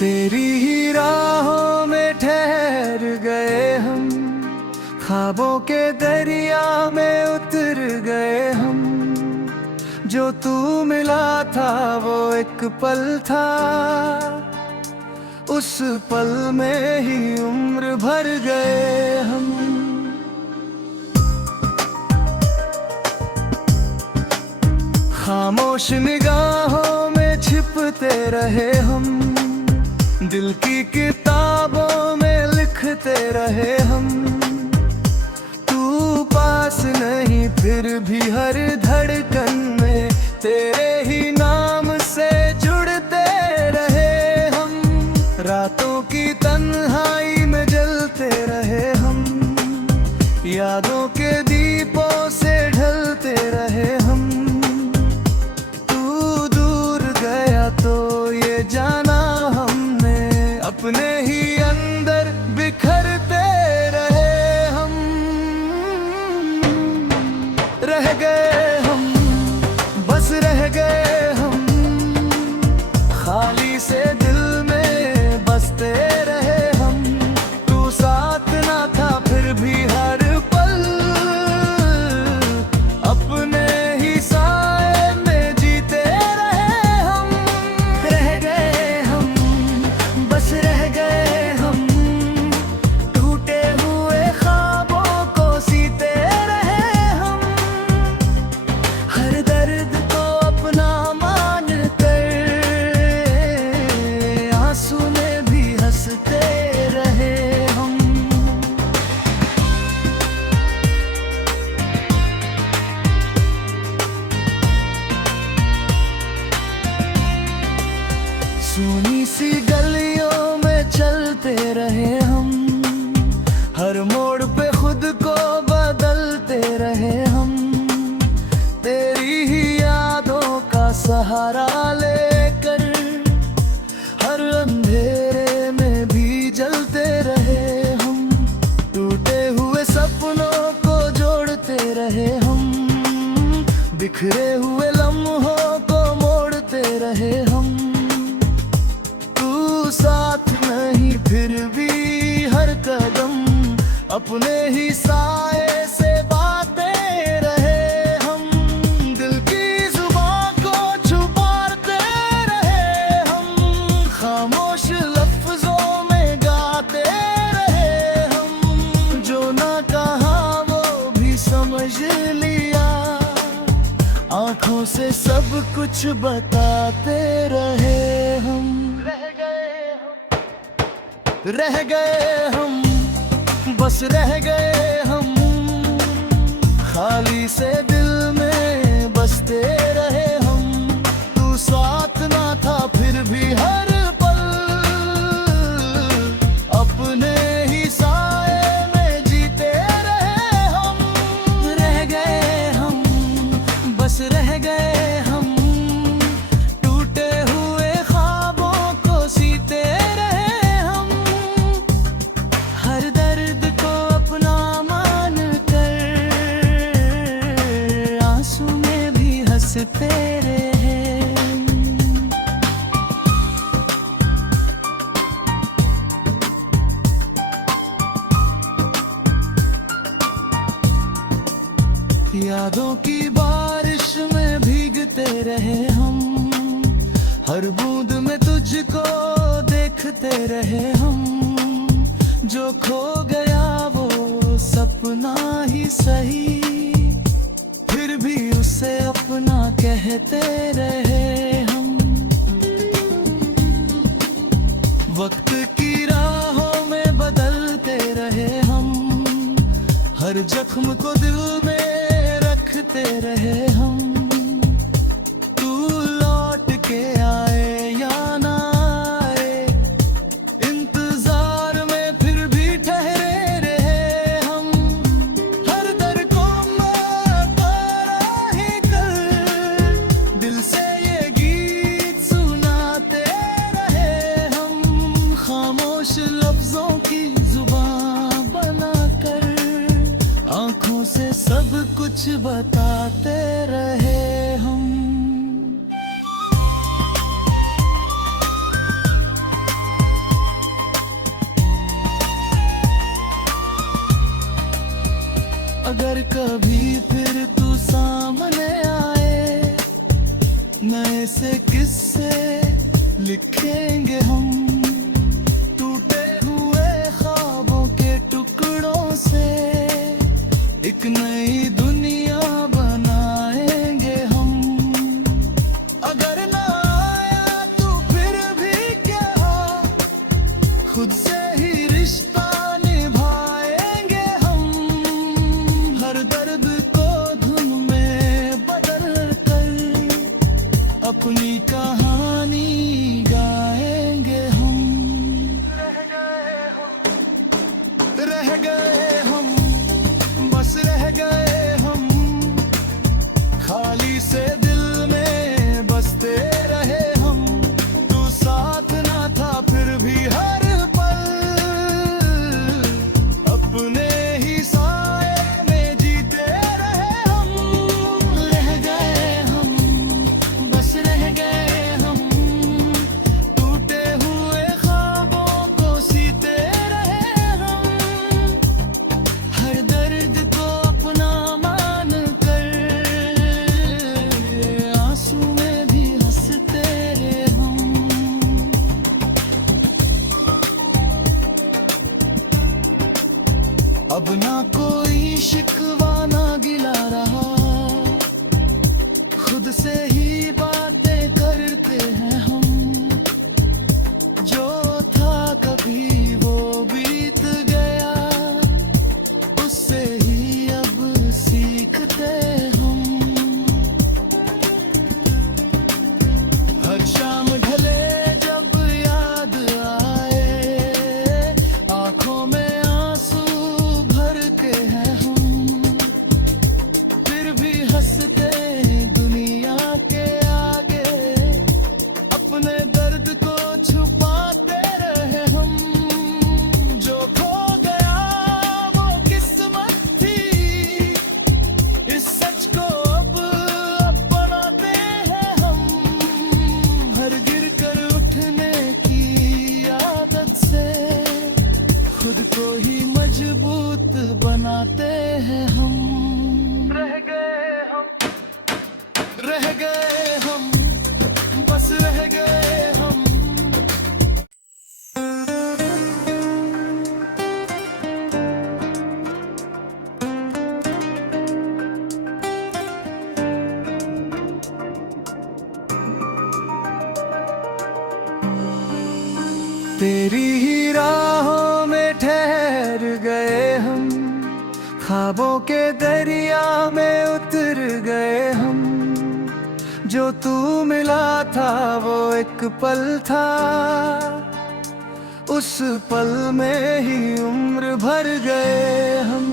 तेरी ही राहों में ठहर गए हम, ख्वाबों के दरिया में उतर गए हम। जो तू मिला था वो एक पल था, उस पल में ही उम्र भर गए हम। खामोश निगाहों में छिपते रहे हम, दिल की किताबों में लिखते रहे हम। तू पास नहीं फिर भी हर धड़कन में तेरे ही नाम से जुड़ते रहे हम। रातों की तन्हाई में जलते रहे हम, यादों के दीपों से ढलते रहे हम। तू दूर गया तो ये जाना हमने, अपने ही अंदर बिखरते रहे हम। रह गए हम, बस रह गए हम, खाली से दिल में बसते रहे हम। तू साथ ना था फिर भी हर पल, अपने ही साए में जीते रहे हम। रह गए हम, बस रह गए हम, टूटे हुए ख्वाबों को सीते रहे हम। हर दर्द को अपना मान कर आंसू में भी हंसते रहे हम। सूनी सी गलियों में चलते रहे हम, हर मोड़ पे खुद को बदलते रहे हम। तेरी ही यादों का सहारा लेकर हर अंधेरे में भी जलते रहे हम। टूटे हुए सपनों को जोड़ते रहे हम, बिखरे हुए लम्हों को मोड़ते रहे हम। तू साथ नहीं फिर भी हर कदम, अपने ही साए से बातें रहे हम। दिल की जुबान को छुपाते रहे हम, खामोश लफ्जों में गाते रहे हम। जो ना कहा वो भी समझ लिया, आंखों से सब कुछ बताते रहे हम। रह गए हम, बस रह गए हम, खाली से दिल में बसते रहे हम। तू साथ ना था फिर भी हर पल, अपने ही साए में जीते रहे हम। रह गए हम, बस रह गए हम, टूटे हुए ख्वाबों को सीते रहे हम। हर दर्द को अपना मान कर आंसू में भी हंसते रहे। यादों की बारिश में भीगते रहे हम, हर बूंद में तुझको देखते रहे हम। जो खो गया वो सपना ही सही, फिर भी उसे अपना कहते रहे हम। वक्त की राहों में बदलते रहे हम, हर जख्म को दिल में रखते रहे हम। तू लौट के आए या ना आए, इंतजार में फिर भी ठहरे रहे हम। हर दर को मता ही कर दिल से ये गीत सुनाते रहे हम। खामोश लफ्जों की जुबान बनाकर आंखों से सब कुछ बताते रहे हम। अगर कभी फिर तू सामने आए, नए से किस्से लिखेंगे हम। टूटे हुए ख्वाबों के टुकड़ों से एक नई दुनिया बनाएंगे हम। अगर ना आया तू फिर भी क्या, खुद से ही रिश्ता निभाएंगे हम। हर दर्द को धुन में बदल कर अपनी कहानी गाएंगे हम। रह गए हम, बस रह गए हम, खाली से दिल में बसते रहे हम। तू साथ ना था फिर भी हर पल अपने ही साए में जीते रहे हम। रह गए हम, बस रह गए हम, टूटे हुए ख्वाबों को सीते रहे हम। हर दर्द को अपना मान कर आंसू में भी हंसते रहे हम। अब ना कोई शिकवा ना गिला रहा, खुद से ही बातें करते हैं हम। जो था कभी वो बीत गया, उससे ही अब सीखते हम। हर शाम ढले जब याद आए, आंखों में आंसू भर के हैं हम। फिर भी हंसते दुनिया के आगे, अपने दर्द को छुपाते रहे हम। जो खो गया वो किस्मत थी, इस सच को अब अपनाते हैं हम। हर गिर कर उठने की आदत से खुद को ही मजबूत बनाते हैं हम। रह गए हम, रह गए हम, बस रह गए हम। तेरी ही राहों में ठहर गए हम, ख्वाबों के दरिया में उतर गए हम। जो तू मिला था वो एक पल था, उस पल में ही उम्र भर गए हम।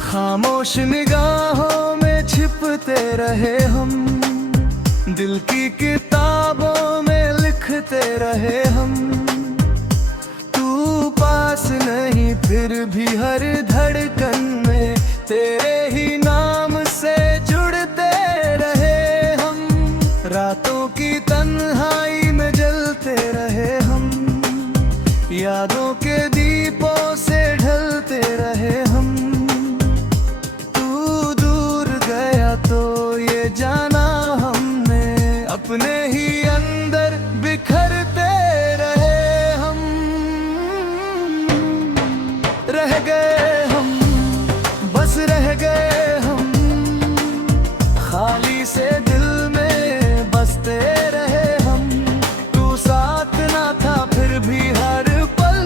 खामोश निगाहों में छिपते रहे हम, दिल की किताबों में लिखते रहे हम। तू पास नहीं फिर भी हर धड़कन में तेरे ही नाम से जुड़ते रहे हम। रातों की तन्हाई में जलते रहे हम, यादों के दीपों से ढलते रहे हम। तू दूर गया तो ये जाना हमने, अपने ही अंदर बिखरते रहे हम। रह गए हम, बस रह गए हम, खाली से दिल में बसते रहे हम। तू साथ ना था फिर भी हर पल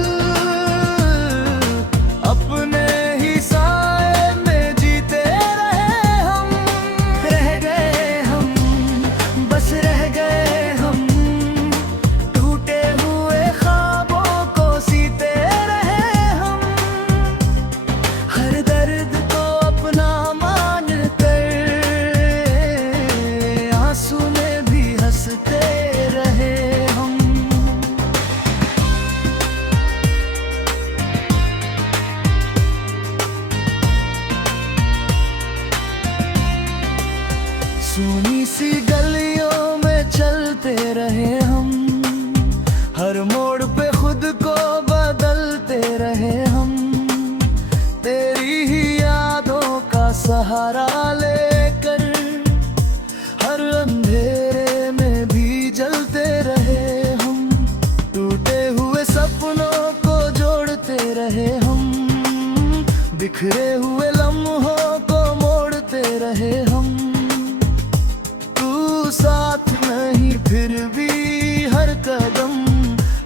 अपने ही साए में जीते रहे हम। रह गए हम, बस रह गए हम, टूटे हुए ख्वाबों को सीते रहे हम। हर दर्द को अपना मान कर आंसू में भी हंसते रहे हम। सूनी सी गलियों में चलते रहे हम, हर मोड़ पे खुद को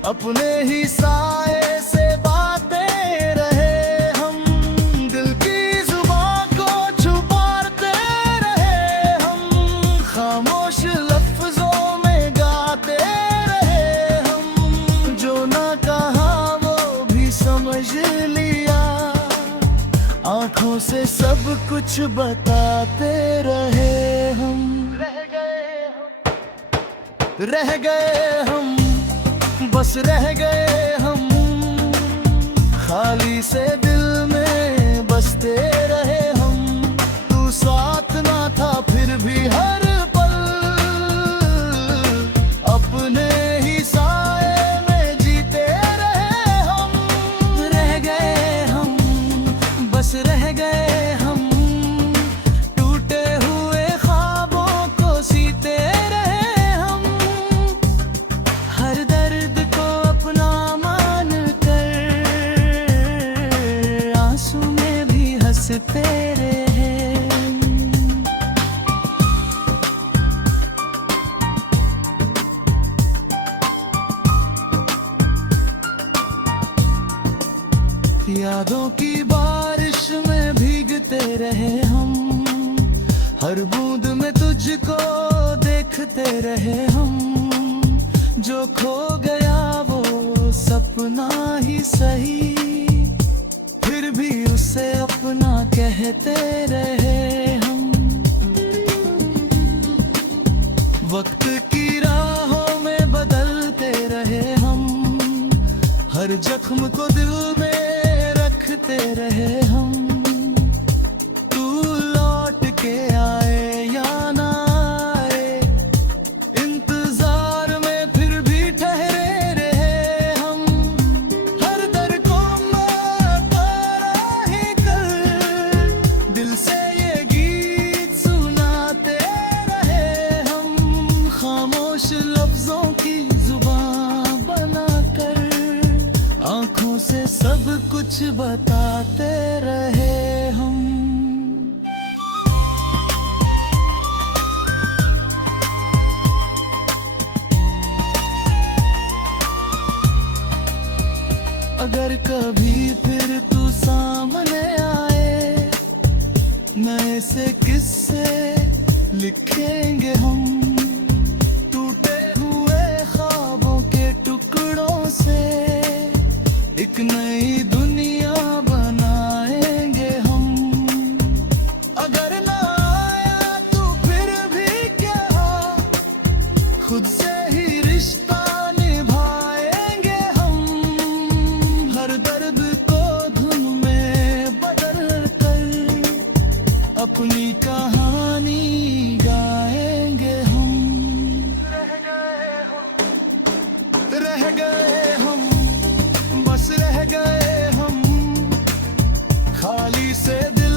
अपने ही साए से बातें रहे हम, दिल की जुबान को छुपाते रहे हम, खामोश लफ्जों में गाते रहे हम, जो ना कहा वो भी समझ लिया, आंखों से सब कुछ बताते रहे हम। रह गए हम, बस रह गए हम, खाली से दिल में बसते रहे हम। तू साथ ना था फिर भी हर पल अपने ही साए में जीते रहे हम। रह गए हम, बस रह गए हम, टूटे हुए ख्वाबों को सीते रहे हम, हर दर्द को अपना मान कर आंसू में भी हंसते रहे। यादों की बारिश में भीगते रहे हम, हर बूंद में तुझको देखते रहे हम, जो खो गया वो सपना ही सही, फिर भी उसे अपना कहते रहे हम। वक्त की राहों में बदलते रहे हम, हर जख्म को दिल में रखते रहे हम, तू लौट के आए या ना आए, इंतजार में फिर भी ठहरे रहे हम, हर दर को माता ही कर दिल से ये गीत सुनाते रहे हम, खामोश लफ्जों की जुबान बनाकर आंखों से सब कुछ बताते रहे हम। अगर कभी फिर तू सामने आए, नए से किस्से लिखेंगे हम, टूटे हुए ख्वाबों के टुकड़ों से एक नई दुनिया बनाएंगे हम। अगर ना आया तू फिर भी क्या, खुद से ही रिश्ता निभाएंगे हम, हर दर्द को धुन में बदल कर अपनी कहानी गाएंगे हम। रह गए हम, बस रह गए हम, खाली से दिल